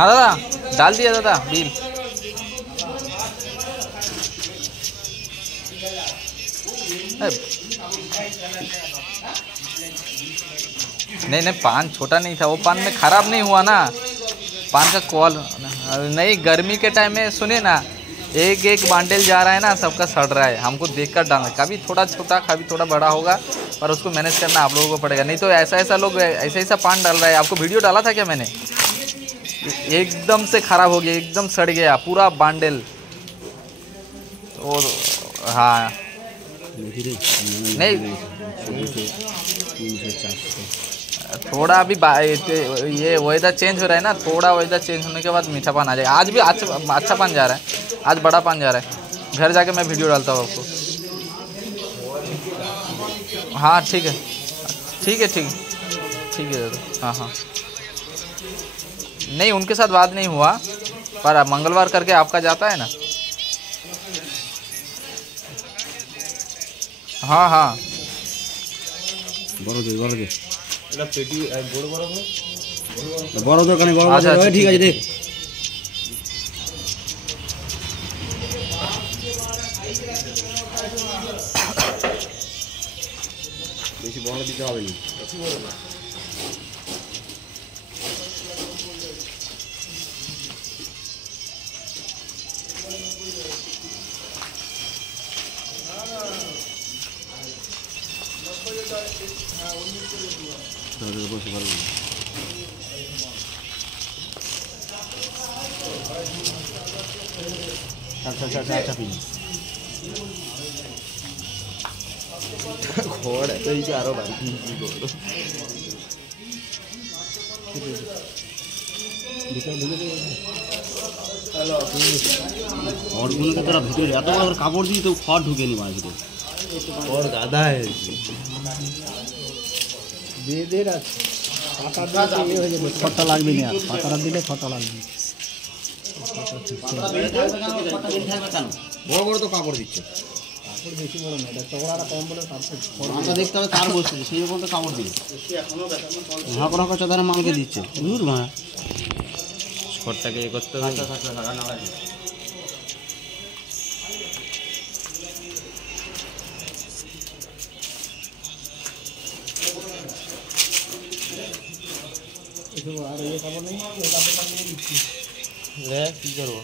हाँ दादा डाल दिया दादा बिल। नहीं नहीं पान छोटा नहीं था, वो पान में ख़राब नहीं हुआ ना, पान का कॉल नहीं। गर्मी के टाइम में सुने ना, एक एक बांडल जा रहा है ना, सबका सड़ रहा है। हमको देखकर डालना, कभी थोड़ा छोटा कभी थोड़ा बड़ा होगा, पर उसको मैनेज करना आप लोगों को पड़ेगा। नहीं तो ऐसा ऐसा लोग ऐसा ऐसा पान डाल रहा है। आपको वीडियो डाला था क्या मैंने? एकदम से ख़राब हो गया, एकदम सड़ गया पूरा बांडल। और हाँ नहीं थोड़ा अभी ये वेदर चेंज हो रहा है ना, थोड़ा वेदर चेंज होने के बाद मीठा पान आ जाएगा। आज भी अच्छा पान जा रहा है, आज बड़ा पान जा रहा है। घर जाके मैं वीडियो डालता हूँ आपको। हाँ ठीक है ठीक है ठीक है ठीक है दादा। हाँ हाँ नहीं उनके साथ बात नहीं हुआ, पर मंगलवार करके आपका जाता है ना। हाँ हाँ বড় দে এটা পেটি বড় বড় হয় বড় দরকার নেই, বড় বড় ঠিক আছে দেখ। বেশি বড় দিতে হবে না। বসে পারবো আচ্ছা পিন ঘোড়া তো এই যে আরো বাড়ি কি করলো খড়গুলোকে তোরা ভিতরে এত বড় কাপড় দিয়ে তো খড় ঢুকে নি মাছ ভিতরে, খড় গাদা হয়েছে বেদের আছে। খড়টা লাগবে না, পাতাটা দিলে খড়টা লাগবে। বড় বড় তো কাপড় দিচ্ছে, কাপড় বেশি বড় না, চওড়াটা কম বলে কাপড় দেখতে হবে কার বসছে সেই রকম তো কাপড় দিবে। হাঁকড়া হাঁকড়া চাঁদারা মালকে দিচ্ছে বুঝুর মা, খড়টাকে করতে হবে। আর ये কাপড় নেই, এই কাপড়টা নিয়ে দিচ্ছি রে, কি করব?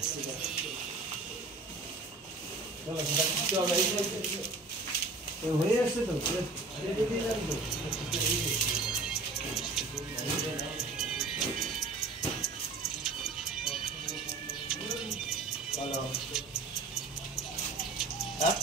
চলো সেটা হয়ে আসছে তো, দিয়ে যাবি তো। চলো হ্যাঁ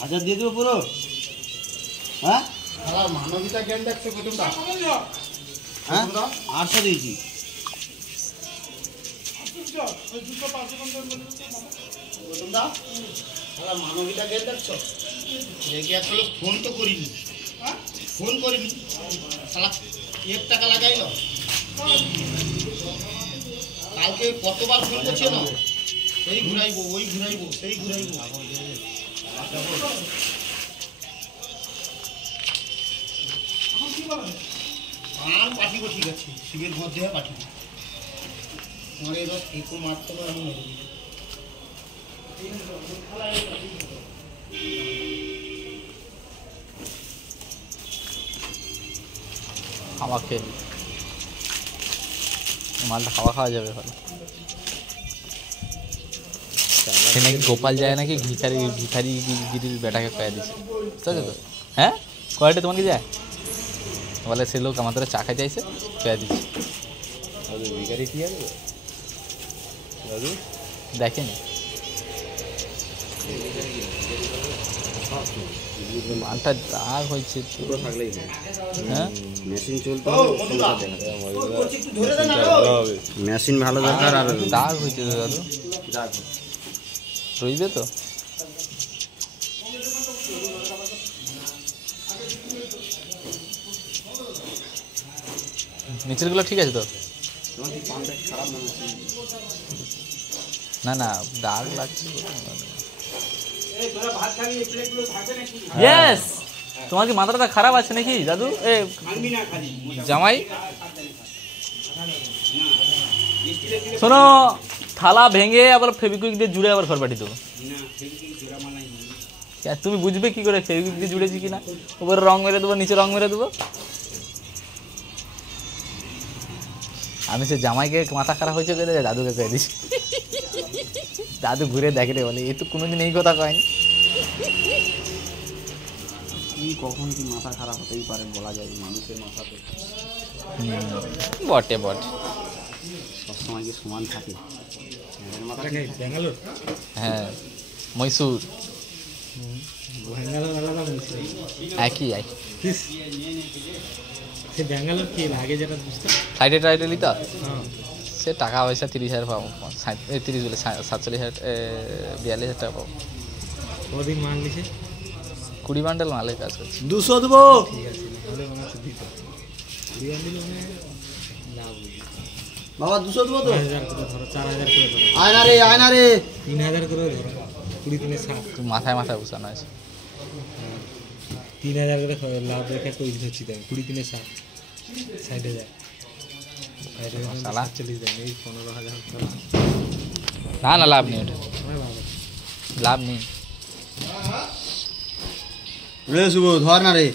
হাজার দিয়ে দেবো পুরো। হ্যাঁ মানবিতা জ্ঞান দেখছো কতটা? হ্যাঁ 800 দিয়েছি। মানবিতা জ্ঞান দেখছো দেখি, আসলে ফোন তো করিনি, ফোন করিনি, সালা 1 টাকা লাগাইল। কালকে কতবার ফোন করছে না, সেই ঘুরাইবো ওই ঘুরাইবো সেই ঘুরাইবো। পাঠিব ঠিক আছে, শিবের মধ্যে পাঠিব। হাওয়া খেয়ে নি। মালটা হাওয়া খাওয়া যাবে ভালো। সে নাকি গোপাল যায় নাকি ভিখারি গিরির বেটাকে কয়ে দিছে, বুঝতে তো? হ্যাঁ, কয়টা তোমাকে যায় বলে সে লোক আমাদের চা খাইতে আইসে কয়ে দিচ্ছে। দেখেনি মালটা দাগ হয়েছে তো। হ্যাঁ, মেশিন চলতে মেশিন ভালো দরকার। আর দাগ হয়েছে তো দাদু, রইবে তো। নিচেরগুলো ঠিক আছে তো? না না, দাগ লাগছে। ইয়েস, তোমার কি মাথাটা খারাপ আছে নাকি দাদু? এ জামাই শোনো, থালা ভেঙে আবার ফেভিকুইক দিয়ে জুড়ে আবার ঘর পাঠি দেবো। তুমি বুঝবে কি করে ফেভিকুইক দিয়ে জুড়েছি কিনা? উপরে রং মেরে দেবো, নিচে রং মেরে দেবো। আমি সে জামাইকে মাথা খারাপ হয়েছে কে দাদুকে কয়ে দিছি। দাদু ঘুরে দেখে রে বলে এ তো কোনোদিন এই কথা কয়নি। কখন কি মাথা খারাপ হতেই পারে বলা যায়, মানুষের মাথাতে বটে বটে, সবসময় কি সমান থাকে? হ্যাঁ, মৈসুর একই একই। সাইডে টাইডে লিতা সে টাকা পয়সা 30,000 পাবো, 30 বলে 47,000 42,000 টাকা পাবো। 20 বান্ডেল মালের কাজ করছি। 200 দেবো বাবা, 200 দেবো তো। আয়না রে, আয়না রে, 3,000 করে ধরো, 20 3 60, মাথায় মাথায় বসানো আছে। 3,000 করে লাভ রেখে কই ধরছি তাই, 20 3 60 সাইডে যায়, শালা 40 দেয়, এই 15,000 না না, লাভ নেই ওটা, লাভ নেই। রে শুভ ধর না রে।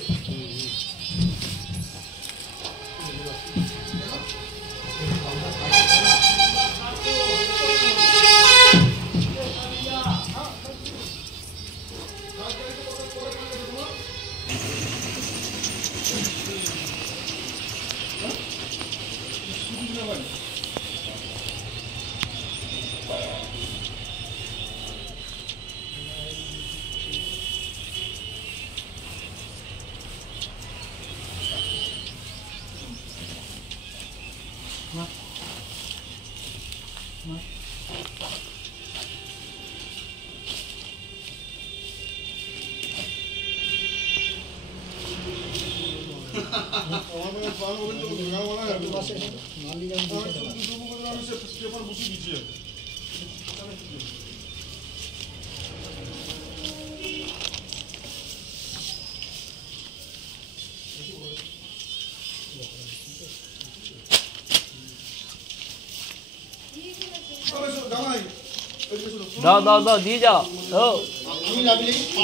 দাও দাও দাও, দিয়ে যাও। ও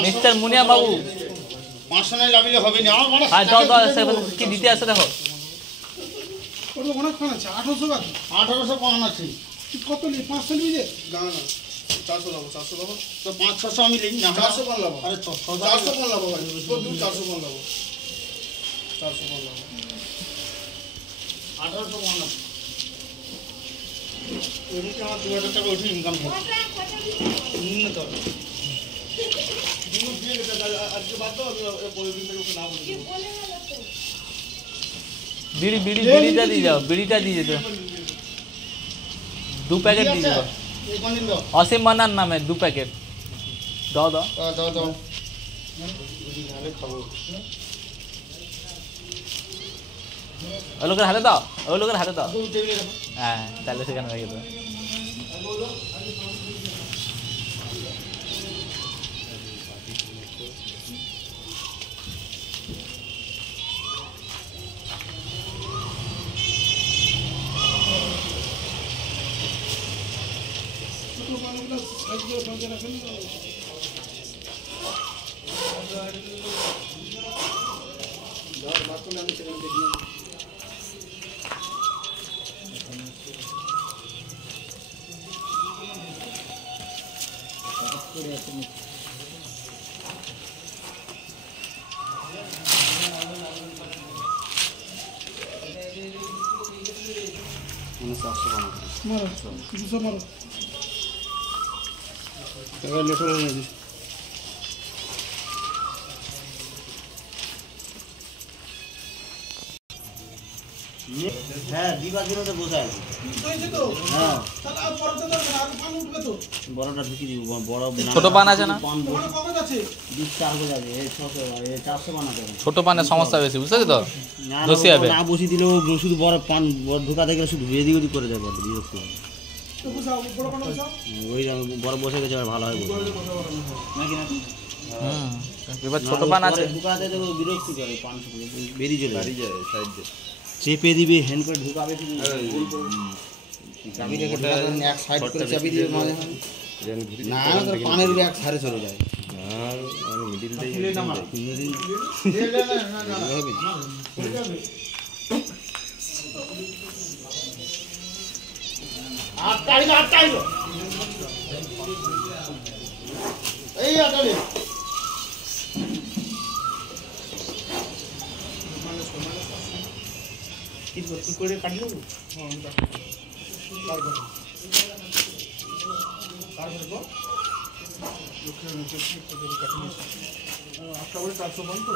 মিস্টার মুনিয়া বাবু, 500 নাই লাভিলে হবে না। আমার মানে হ্যাঁ দাও দাও, কি দিতে আসে দেখো। অনেক খান আছে 1800 বাকি, 1800 পাওয়া আছে। কত নি 500 নিবি যে? না না, 400 লাভ, 400 লাভ তো 500 আমি লিখ না। 400 কোন লাভ? আরে 400 কোন লাভ ভাই? তো 400 কোন লাভ? 400 কোন লাভ? 1800 কোন লাভ? এমনি কি আমার 2000 টাকা ওঠে ইনকাম হয়? নিম্ন তো আজকে বাদ দাও, আমি পরের দিন থেকে ওকে না বলে দেবো। বিড়ি বিড়ি বিড়িটা দিয়ে যাও, বিড়িটা দিয়ে যেত, 2 প্যাকেট দিয়ে যাও। এই কোন দিন দাও? অসীম মান্নার নামে 2 প্যাকেট দাও দাও। দাও দাও নালে খাবো। ওই লোকের হাতে দাও, ওই লোকের হাতে দাও। টেবিলে রাখো। হ্যাঁ, তাহলে সেখানে রেখে দেবো। মানে 400 বানাতে মারো 200 মারো এবার লেখো না দিস হ্যাঁ দিবার জন্য তো বসে আছে হ্যাঁ তাহলে আর পড়তে দরকার আর পান উঠবে তো বড়টা ঢুকি দিব বড় ছোট পান আছে না? পান ওখানে কবে আছে 4 গো যাবে এই 600 এই 400 বানাতে হবে ছোট পানের সমস্যা বেশি, বুঝতে তো? না বসে যাবে। না বসি দিলেও শুধু বড় পান ঢুকা দেখলে শুধু এদিক ওদিক করে যাবে বিরক্ত হবে। তো বুঝাও বড় পান বুঝাও ওই বড় বসে গেছে আর ভালো হয় বলবো নাকি না হুম, এবার ছোট পান আছে। ঢুকাতে দেবো বিরক্তি করে পান বেরিয়ে চলে যায় সাইড দিয়ে চেপে দিবি হ্যান্ড করে ঢুকাবে শুধু চাবি রেখে ঢুকাবেন এক সাইড করে চাবি দিবে মাঝে মাঝে না তোর পানের উপরে এক সাইডে চলে যায় মিডিল এই আটালে কি করে কাটলো আটটা বলে 400 পান তো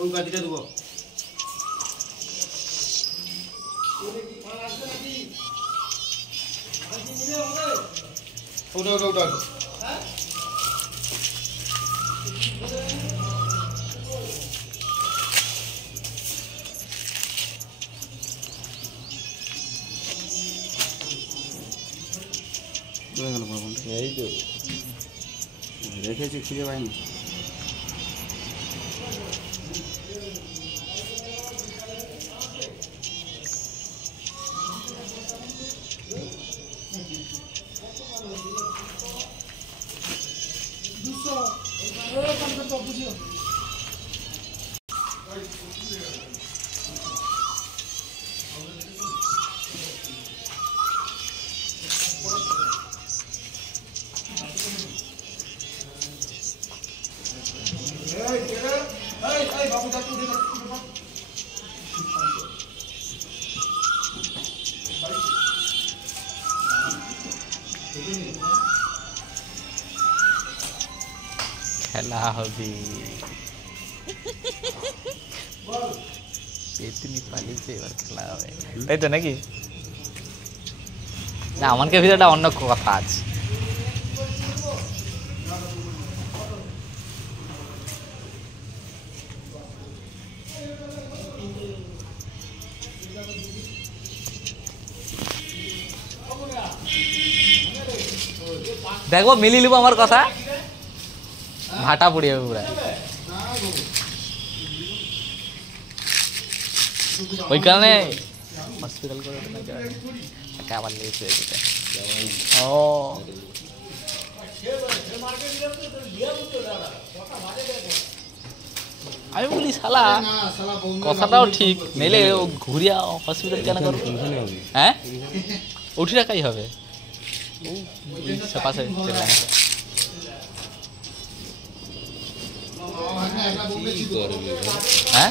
ওই গাড়িটা দেবো ওটা ওটা ওটা এই তো রেখেছি খুঁজে পাইনি খেলা হবে, পেতনি পালিয়েছে, এবার খেলা হবে, তাই তো নাকি? না, আমাকে ভিতরে অন্য কথা আছে। দেখবো মিলি লিব আমার কথা, ভাটা পড়ে যাবে পুরা। ওই কারণে হসপিটাল করে আবার লেগেছে। ও আমি বলি শালা কথাটাও ঠিক, নেলে ও ঘুরিয়া হসপিটাল কেন করবে? হ্যাঁ, উঠি রাখাই হবে। পাশে হ্যাঁ,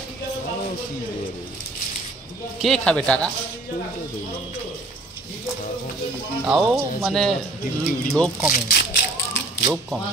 কে খাবে টাকা? তাও মানে লোভ কমে, লোভ কমে।